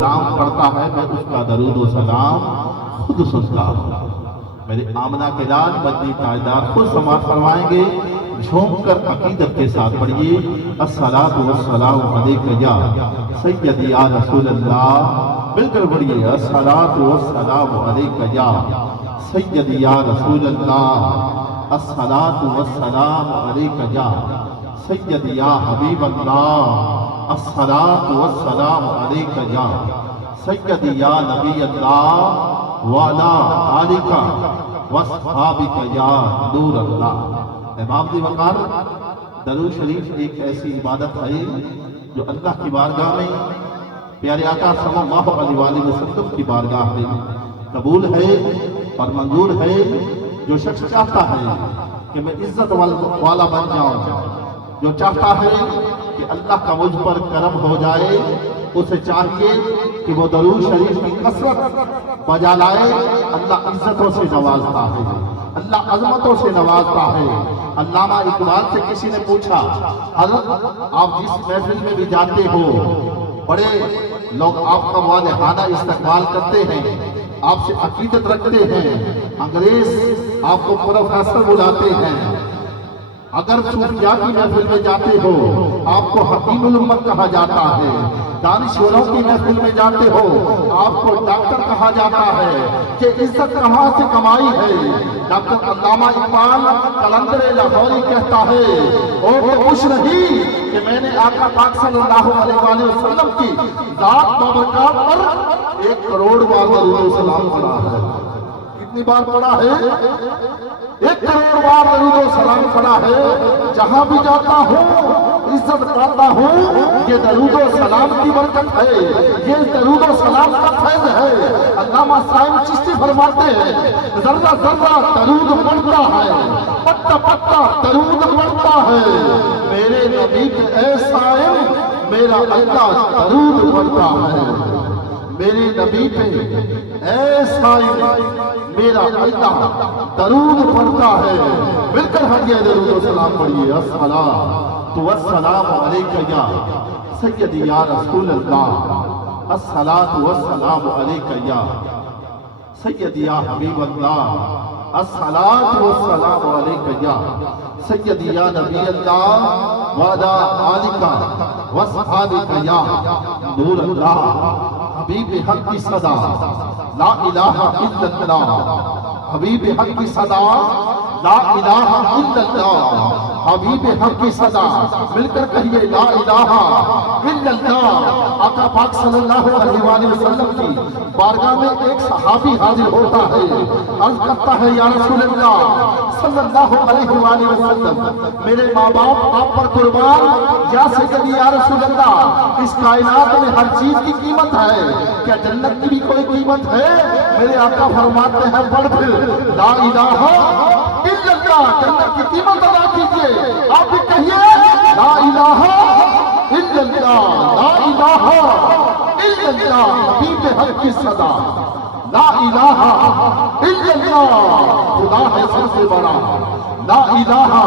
सलाम पढ़ता है मैं उसका दरूद व सलाम खुद सुनता हूँ। मेरे आमना के लाल मदनी ताजदार खुद समात फरमाएंगे, झूम कर अकीदत के साथ पढ़िए। अस्सलातु वस्सलामु अलैका या सय्यदी या रसूल अल्लाह। मिलकर पढ़िए, अस्सलातु वस्सलामु अलैका या सय्यदी या रसूल अल्लाह। अस्सलातु वस्सलामु अलैका या सय्यदी या हबीब अल्लाह। अस्सलातु वस्सलामु अलैका या सय्यदी या नबी अल्लाह वाला आलिका वस्हाबिका या नूर अल्लाह। इमाम वकार दरूद शरीफ एक ऐसी इबादत है जो अल्लाह की बारगाह में, प्यारे आका सल्लल्लाहु अलैहि वसल्लम की बारगाह में कबूल है और मंजूर है। जो शख्स चाहता है कि मैं इज्जत वाला बन जाऊं, जो चाहता है कि अल्लाह का मुझ पर करम हो जाए, उसे चाहिए कि वो दरूद शरीफ की कसरत बजा लाए। अल्लाह इज्जतों से नवाजता है, अल्लाह अजमतों से नवाजता है। अल्लामा इकबाल से किसी ने पूछा, हज़रत आप जिस महफिल में भी जाते हो, बड़े लोग आपका वालिहाना इस्तकबाल करते हैं, आपसे अकीदत रखते हैं, अंग्रेज आपको प्रोफेसर बुलाते हैं। अगर सूफिया की महफिल में जाते हो, आपको हकीमुल उम्मत कहा जाता है। दानिश्वरों की महफिल में जाते हो, आपको डॉक्टर कहा जाता है। कि इज्जत कहाँ से कमाई है? डॉक्टर अल्लामा इकबाल कलंदर लाहौरी कहता है, और तो कुछ नहीं कि मैंने आका पाक सल्लल्लाहु अलैहि वसल्लम की जात बाबरकात पर 1 करोड़ बार दरूद सलाम पढ़ा है। कितनी बार पढ़ा है? 1 करोड़ बार दरूद सलाम पढ़ा है। जहां भी जाता हूँ इज्जत करता हूँ। ये दरूद सलाम की बरकत है, ये दरूद सलाम का फैज़ है। अल्लामा साइम चिश्ती फरमाते हैं, जर्रा जर्रा दरूद पढ़ता है, पत्ता पत्ता दरूद पढ़ता है। मेरे नबी पे ऐ साइम मेरा अल्लाह दरूद पढ़ता है। मेरे नबी पे ऐ साइम मेरा अल्लाह दरूद पढ़ता है। मिलकर हम ये दरूद सलाम पढ़िए। अस्सलातु वस्सलामु अलैका या सय्यदी या रसूल अल्लाह। अस्सलातु वस्सलामु अलैका या सय्यदी या हबीब अल्लाह। अस्सलातु वस्सलामु अलैका या सय्यदी या नबी अल्लाह वाला आलिका वस्हाबिका या नूर अल्लाह। हबीब हक की सदा ला इलाहा इल्लल्लाह। हबीब हक की सदा ला इलाहा इल्लल्लाह। हबीब हक की सदा, मिलकर कहिए ला इलाहा इल्लल्लाह। आका पाक सल्लल्लाहु अलैहि वसल्लम की बारगाह में एक सहाबी हाजिर होता है, अर्ज करता है, या रसूल अल्लाह सल्लल्लाहु अलैहि वसल्लम, मेरे माँ बाप आप पर कुर्बान। या सय्यदी या रसूल अल्लाह, इस कायनात में हर चीज की कीमत है, क्या जन्नत की भी कोई कीमत है? मेरे आका फरमाते हैं, पढ़ फिर ला इलाहा इल्लल्लाह, जन्नत की कीमत अदा कीजिए। आप भी कहिए ला इलाहा इल्लल्लाह, ला इलाहा इल्लल्लाह। हबीब हक की सदा ला इलाहा इल्लल्लाह, खुदा है सबसे बड़ा। ला इलाहा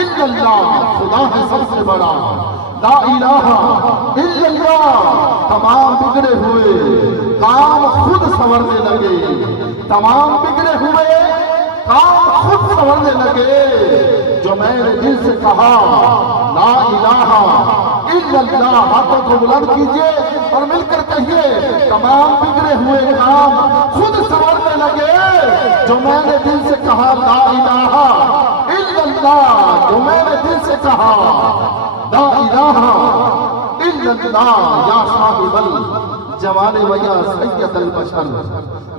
इल्लल्लाह, खुदा है सबसे बड़ा। ला इलाहा इल्लल्लाह। तमाम बिगड़े हुए काम खुद संवरने लगे, तमाम बिगड़े हुए काम खुद संवरने लगे। जो मैंने दिल से कहा ला इलाहा इल्लल्लाह, हाथों को बुलंद कीजिए और मिलकर कहिए, तमाम बिगड़े हुए काम खुद संवरने लगे। जो मैंने दिल से कहा ला इलाहा इल्लल्लाह, जो मैंने दिल से कहा ला इलाहा इल्लल्लाह। या साहिबल जमाल वया सय्यदल बशर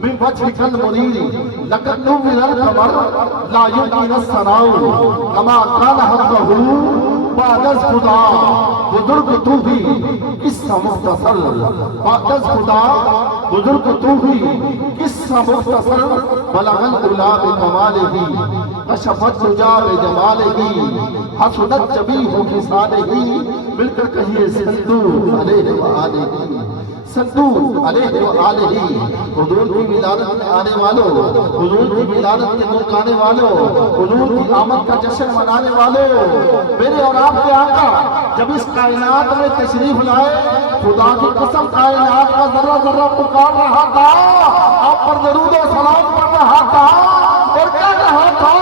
मिन वजहिकल मुनीर लक़द नुव्विरल कमर ला युमकिन सनाउ कमा कान हक़हु बादस खुदा। बुजुर्ग तू ही किस्सा मुख्तसर, बादस खुदा बुजुर्ग तू ही किस्सा मुख्तसर। बलगल उला बिकमालिही कशफत तुजा बिजमालिही हसनत जबीहु खिसालिही। मिलकर कहिए सल्लल्लाहु अलैहि व आलिही सल्लू अलैहि व आलिही, हुजूर की विलादत में आने वालों, हुजूर की विलादत के दुख गाने वालों, हुजूर की आमद का जश्न मनाने वालों, मेरे और आपके आका जब इस कायनात में तशरीफ लाए, खुदा की कसम कायनात का जर्रा जर्रा पुकार रहा था, आप पर दरूद और सलाम पढ़ रहा था और कह रहा था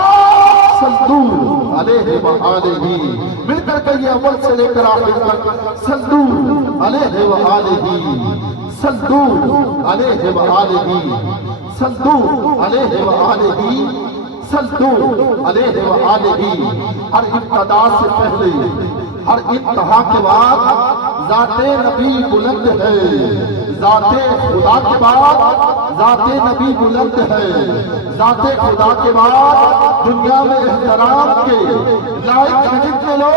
सल्लू अलैहि व आलिही। मिलकर कहिए अव्वल से लेकर आखिर तक, सल्लू अलैहि व आलिही, सल्लू अलैहि व आलिही, सल्लू अलैहि व आलिही, सल्लू अलैहि व आलिही। हर इब्तिदा से पहले, हर इंतहा के बाद ज़ाते नबी बुलंद है, ज़ाते खुदा के बाद ज़ाते नबी बुलंद है, ज़ाते खुदा के बाद दुनिया में एहतराम के लायक जितने लोग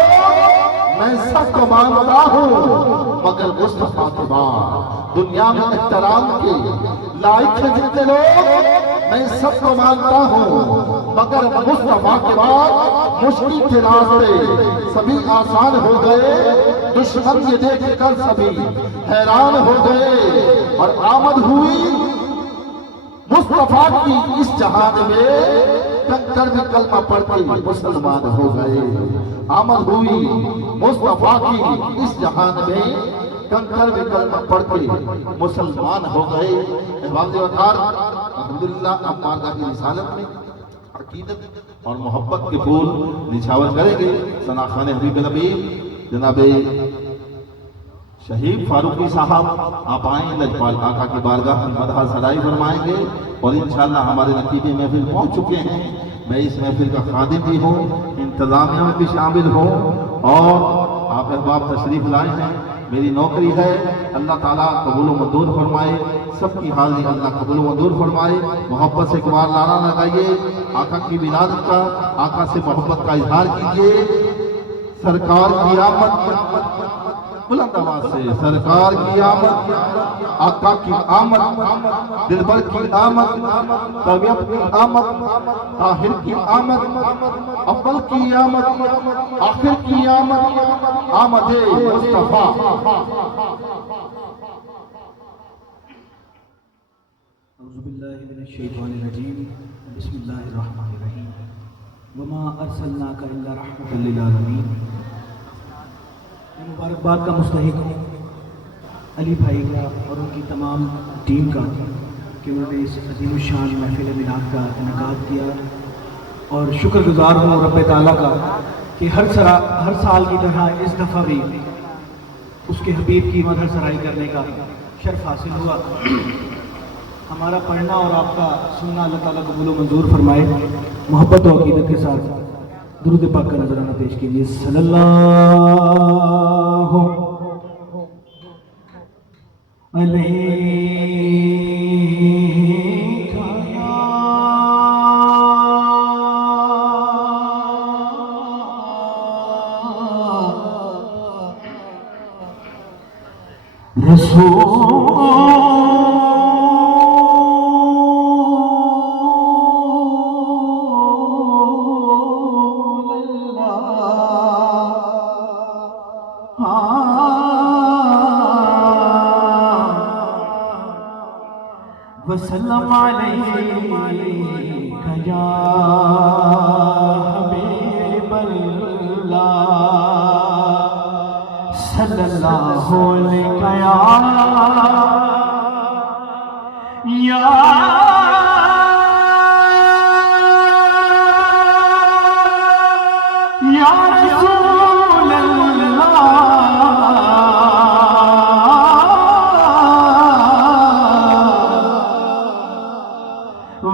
मैं सबको मानता हूँ, मगर मुस्तफा के बाद दुनिया में एहतराम के लायक जितने लोग मैं सबको मानता हूँ, मगर मुस्तफा के बाद मुश्किल के रास्ते सभी आसान हो गए, दुश्मन ये देख कर सभी हैरान हो गए और आमद हुई मुस्तफा की इस जहान में, कंकर भी कलमा पढ़ के मुसलमान हो गए। आमद हुई मुस्तफा की इस जहान में, कंकर भी कलमा पढ़ के मुसलमान हो गए। अल्हम्दुलिल्लाह अब मारदा की रिसालत में अकीदत और मोहब्बत के फूल निछावर करेंगे। सनाखान हबीब नबी जनाब शहीद फारूकी साहब आप आए, लजपाल आका की बारगाह में मदह सराई फरमाएंगे और इंशाअल्लाह हमारे नतीजे महफिल पहुंच चुके हैं। मैं इस महफिल का खादिम भी हूँ, इंतजामिया में भी शामिल हूँ और आप अहबाब तशरीफ लाए हैं, मेरी नौकरी है। अल्लाह ताला कबूल मंजूर फरमाए, सबकी हाजिरी अल्लाह कबूल मंजूर फरमाए। मोहब्बत से एक बार नारा लगाइए आका की विलादत का, आका से मोहब्बत का इजहार कीजिए। सरकार की आमद, बुलंद आवाज से, सरकार की आमद, आका की आमद, दिलबर की आमद, तबीयत की आमद, ताहिर की आमद, अव्वल की आमद, आखिर की आमद, आमदे मुस्तफा। औज़ुबिल्लाहिमिनश्शैतानिर्रजीम, बिस्मिल्लाहिर्रहमानिर्रहीम, वमा अर्सलनाका इल्ला रहमतल लिल आलमीन। मुबारकबाद का मुस्तहिक हूँ अली भाई का और उनकी तमाम टीम का कि उन्होंने इस अज़ीमुश्शान महफ़िल मिलाद का इनेकाद किया, और शुक्रगुज़ार हूँ रब्बे ताला का कि हर साल की तरह इस दफ़ा भी उसके हबीब की मदह सराई करने का शर्फ हासिल हुआ। हमारा पढ़ना और आपका सुनना अल्लाह ताला कबूल मंजूर फरमाए। मोहब्बत और अक़ीदत के साथ दुरूद पाक का नजराना पेश कीजिए। सल्लल्लाहु अलैका या रसूल वसल्लम अलैका या हबीबल्लाह, सल्लल्लाहु अलैका या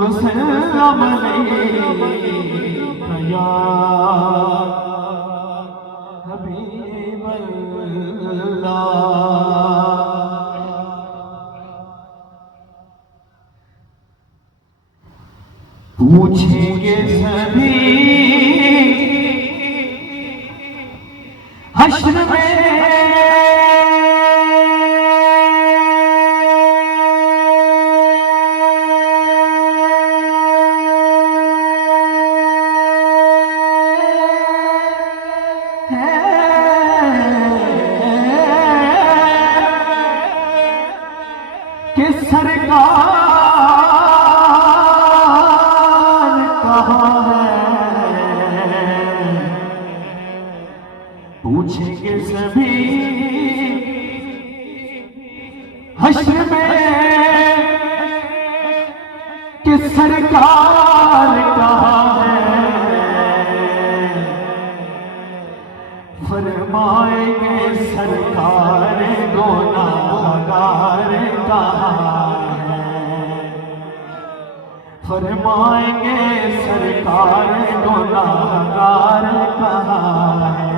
वसल्लम अलैका या हबीबल्लाह। पूछेंगे सभी हश्र में कि सरकार कहाँ है, पूछेंगे सभी हश्र में कि सरकार कहाँ है। फरमाएंगे सरकार गुनाहगार कहाँ है, फरमाएंगे सरकार गुनाहगार कहाँ है।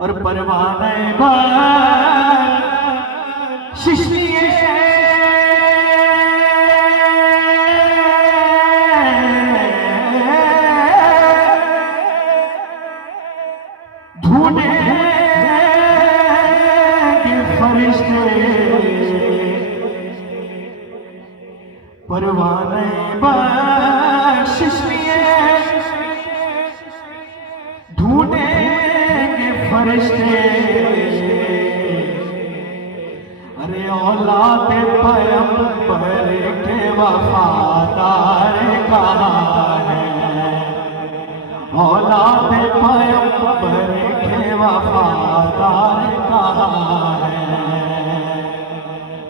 और परवाने शिशनिए ढूंढेंगे फरिश्ते, परवाने शिशनिए ढूंढेंगे फरिश्ते। अरे औलाद पैगंबर के वफादार कहाँ है, औलाद पैगंबर के वफादार कहाँ है।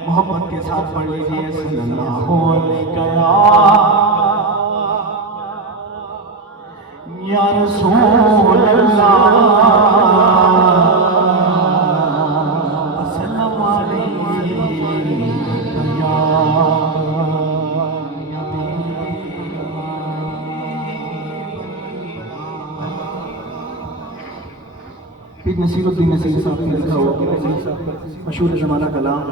मोहब्बत के साथ पढ़ लीजिए सल्लल्लाहु अलैहि या रसूल अल्लाह अस्सलामु अलैकुम या पीर नसीरुद्दीन नसीर साहब ने लिखा हुआ मशहूर ज़माना कलाम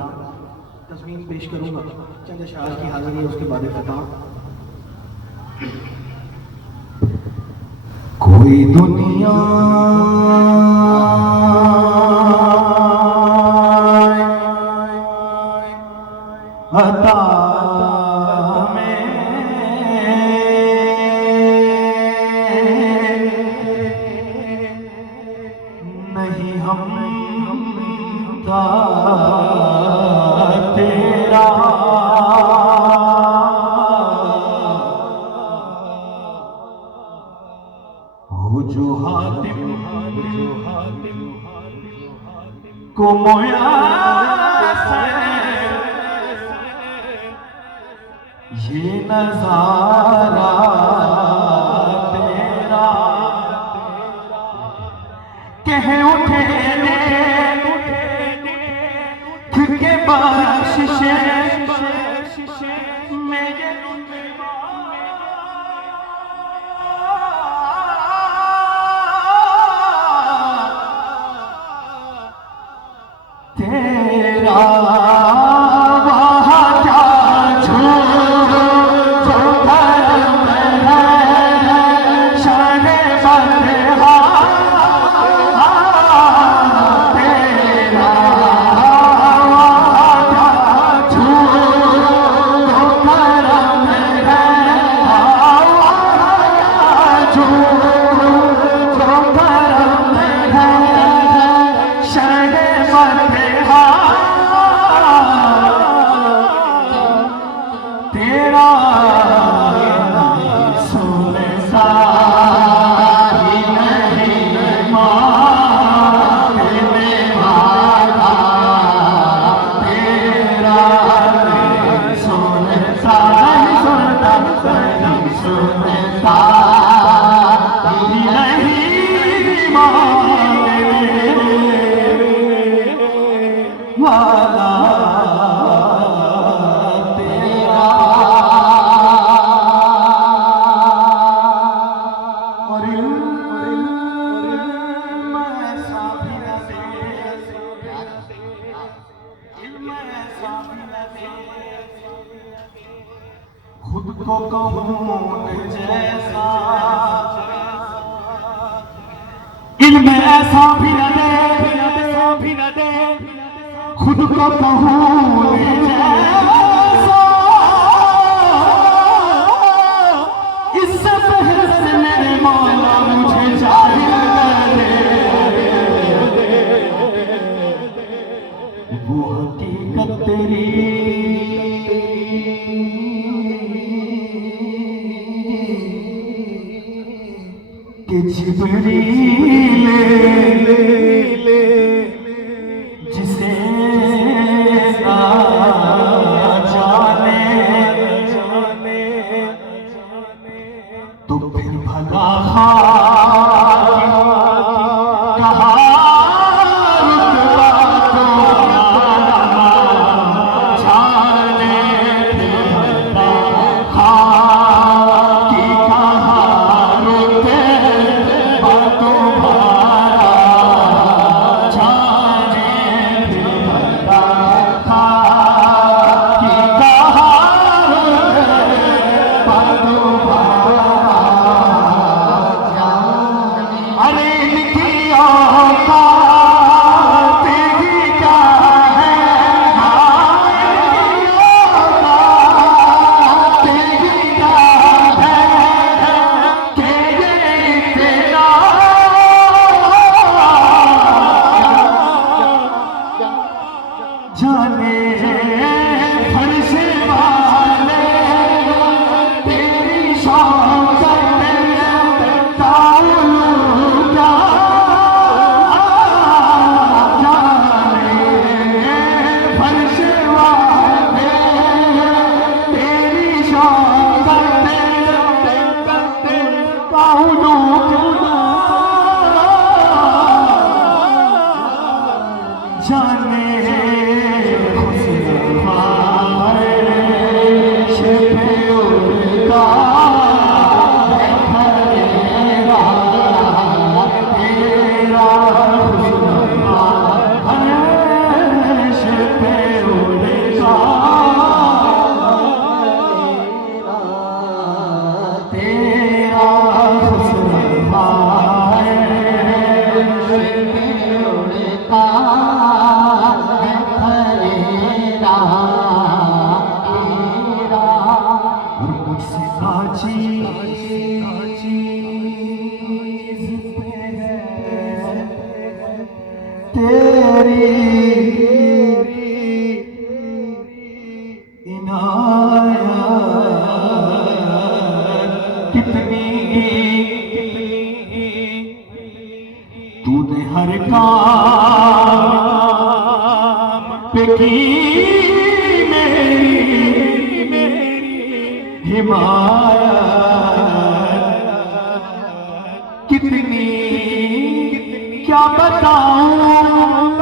तज़मीन पेश करूँगा। चंद अशआर की हाज़िरी है, उसके बाद ख़त्म। कोई दुनिया अता में नहीं हम तेरा हो जो हातिम को मोया ये नजारा तेरा कह उठे के बख्शिश तेरा वहाँ क्या झूठ शाने बंदहा तेरा वहाँ क्या झूठ करम है झूठ करम है शाने बंदहा तेरा सुनता ही नहीं मांगने वाला तेरा सुनता नहीं सुनता ही नहीं मांगने वाला खुद को कौन जैसा इल्म ऐसा भी न दे खुद को कौन जैसा इससे पहले मेरे मौला मुझे चाहिए वो हकीकत हकीकत तेरी कि जिब्रील जिसे ना जाने तो फिर भला कहा तूने हर काम पे की मेरी हिमायत कितनी क्या बताऊं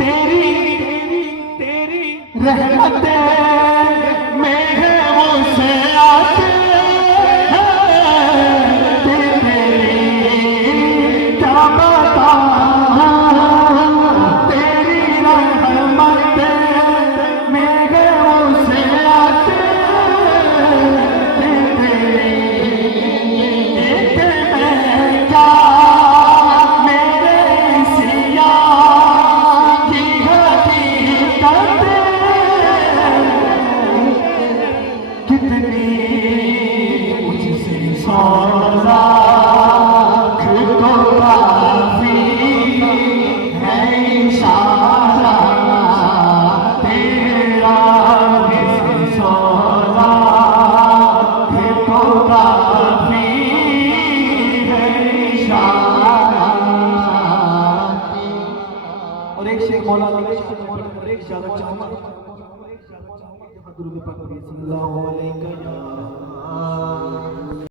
तेरी रहमतें मेरे मुझसे आते